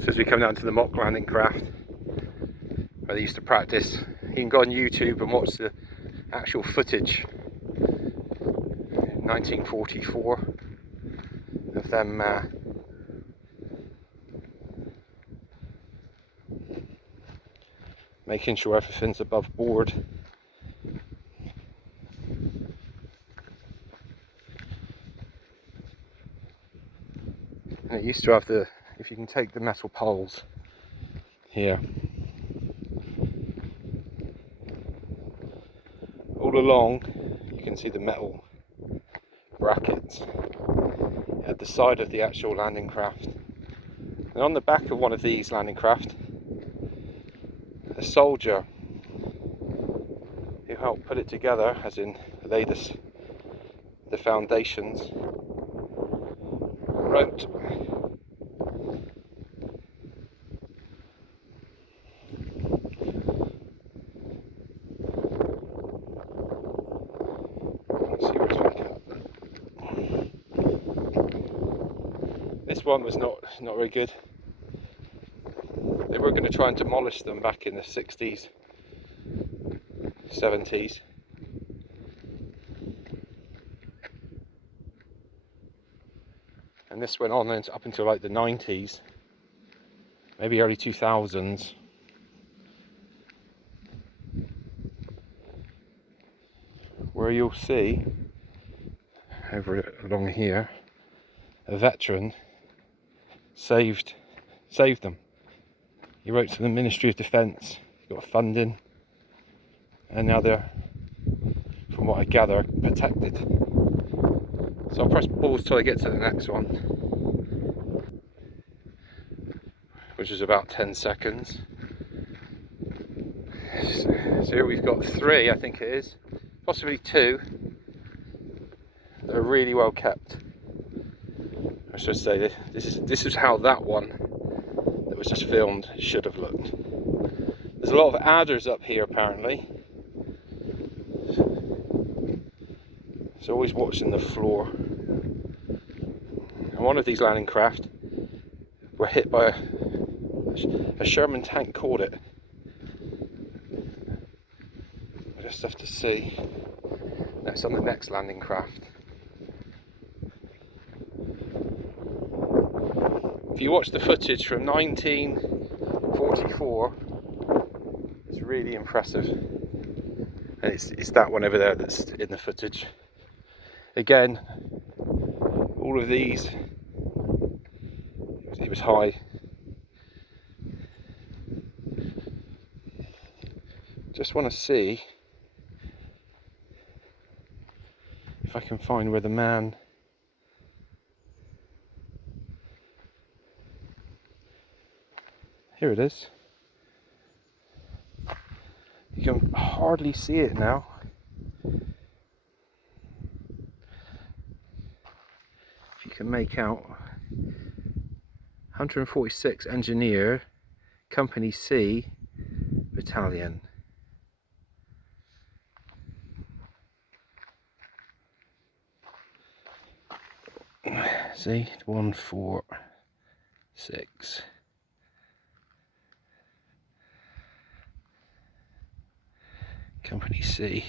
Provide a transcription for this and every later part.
So as we come down to the mock landing craft where they used to practice, you can go on YouTube and watch the actual footage in 1944 of them making sure everything's above board. And it used to have the, if you can take the metal poles here, all along you can see the metal brackets at the side of the actual landing craft. And on the back of one of these landing craft, a soldier who helped put it together, as in lay the foundations, wrote, this one was not very good. They were going to try and demolish them back in the 60s, 70s. And this went on up until like the 90s, maybe early 2000s. Where you'll see, over along here, a veteran saved them. He wrote to the Ministry of Defence, got funding, and now they're, from what I gather, protected. So I'll press pause till I get to the next one, which is about 10 seconds. So here we've got 3, I think it is, possibly 2, that are really well kept. I should say this is how that one that was just filmed should have looked. There's a lot of adders up here apparently. So always watching the floor. And one of these landing craft were hit by a Sherman tank, caught it. I just have to see. That's on the next landing craft. If you watch the footage from 1944, it's really impressive. And it's that one over there that's in the footage. Again, all of these, it was high. Just want to see if I can find where the man, here it is. You can hardly see it now. If you can make out, 146 Engineer, Company C, Battalion. See, 146. Company C.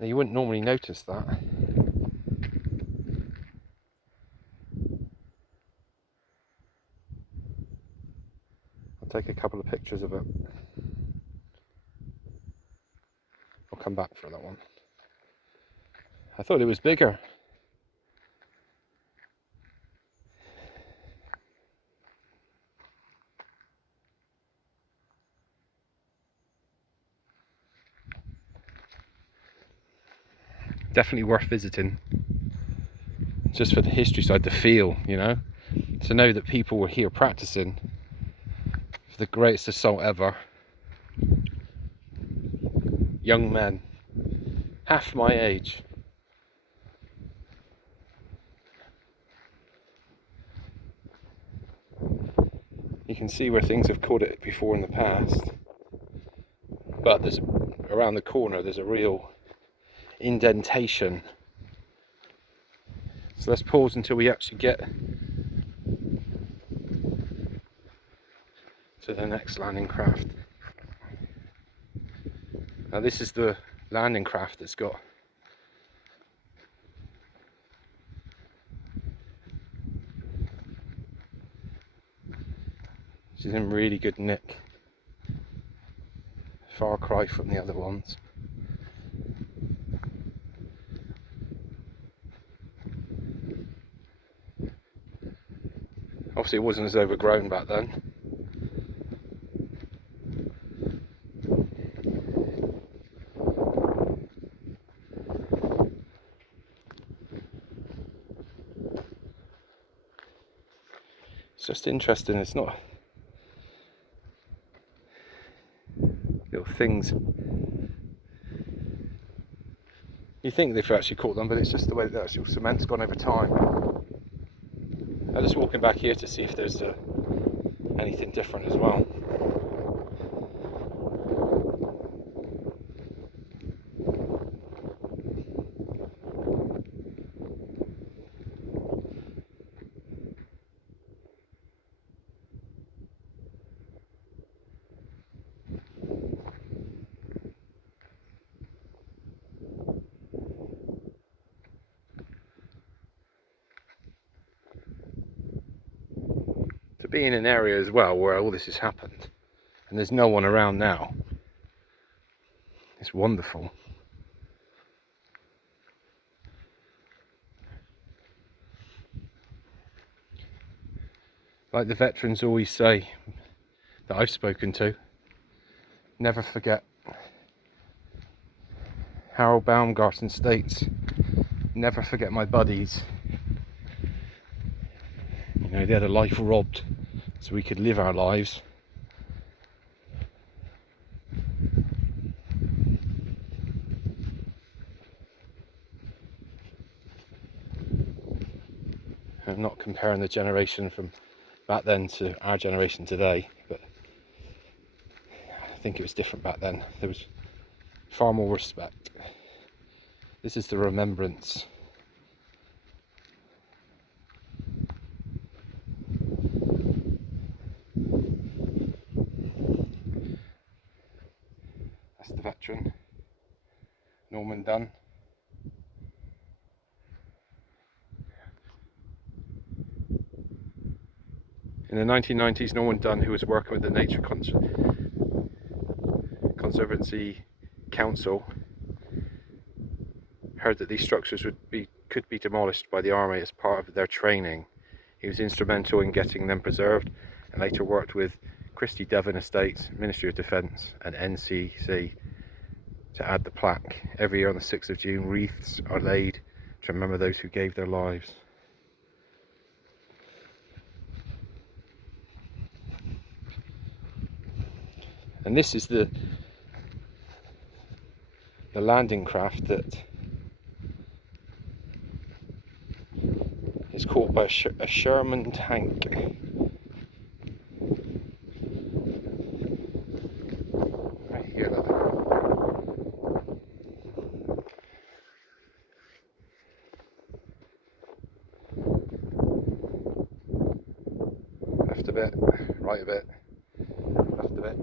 Now you wouldn't normally notice that. I'll take a couple of pictures of it. I'll come back for that one. I thought it was bigger. Definitely worth visiting, just for the history side, the feel, you know, to know that people were here practicing for the greatest assault ever. Young men, half my age. You can see where things have caught it before in the past, but there's around the corner there's a real indentation. So let's pause until we actually get to the next landing craft. Now this is the landing craft that's got which is in really good nick. Far cry from the other ones. Obviously it wasn't as overgrown back then. It's just interesting, it's not little things. You think they've actually caught them, but it's just the way that the actual cement's gone over time. I'm just walking back here to see if there's anything different as well. To be in an area as well where all this has happened and there's no one around now, it's wonderful. Like the veterans always say that I've spoken to, never forget. Harold Baumgarten states, never forget my buddies. You know, they had a life robbed so we could live our lives. I'm not comparing the generation from back then to our generation today, but I think it was different back then. There was far more respect. This is the remembrance. That's the veteran, Norman Dunn. In the 1990s, Norman Dunn, who was working with the Nature Conservancy Council, heard that these structures could be demolished by the army as part of their training. He was instrumental in getting them preserved and later worked with Christie Devon Estates, Ministry of Defence and NCC to add the plaque. Every year on the 6th of June, wreaths are laid to remember those who gave their lives. And this is the landing craft that is caught by a Sherman tank. Right here, look. Left a bit, right a bit, left a bit.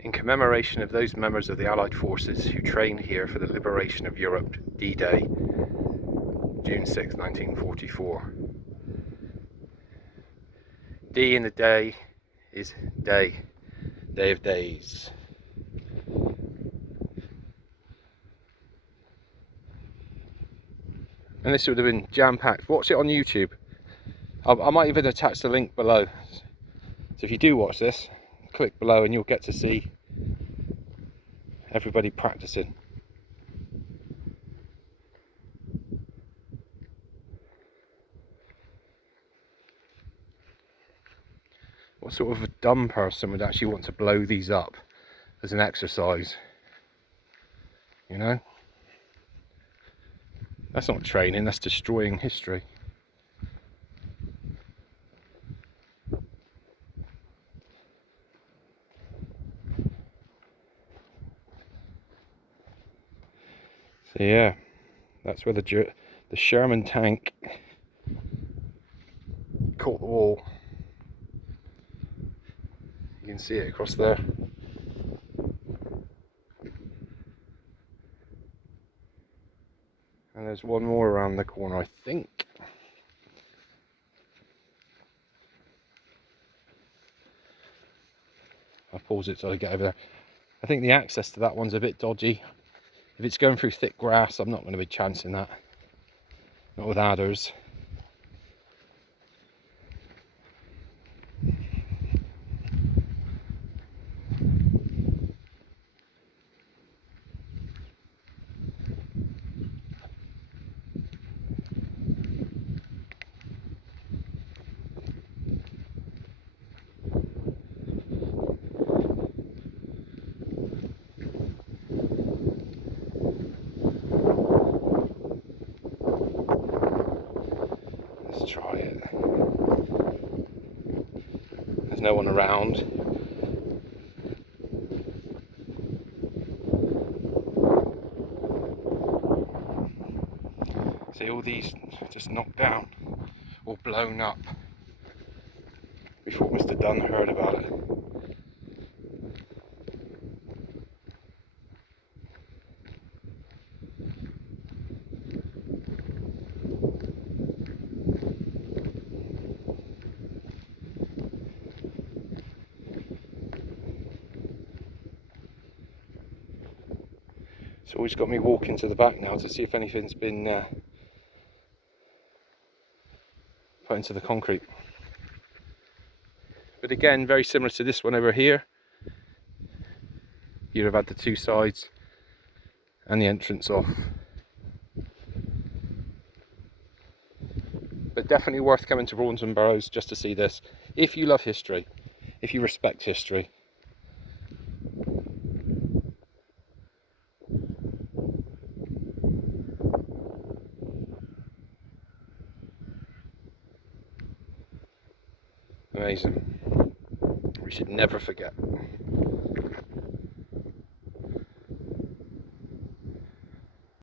In commemoration of those members of the Allied forces who trained here for the liberation of Europe, D-Day, June 6, 1944. D in the day is day, day of days. And this would have been jam-packed. Watch it on YouTube. I might even attach the link below. So if you do watch this, click below and you'll get to see everybody practicing. What sort of a dumb person would actually want to blow these up as an exercise? You know? That's not training, that's destroying history. So yeah, that's where the Sherman tank caught the wall. You can see it across there. And there's one more around the corner, I think. I'll pause it till I get over there. I think the access to that one's a bit dodgy. If it's going through thick grass, I'm not going to be chancing that. Not with adders. Let's try it. There's no one around. See, all these just knocked down or blown up before Mr. Dunn heard about it. It's always got me walking to the back now to see if anything's been put into the concrete. But again, very similar to this one over here. You'd have had the two sides and the entrance off. But definitely worth coming to Braunton Burrows just to see this. If you love history, if you respect history. Amazing. We should never forget.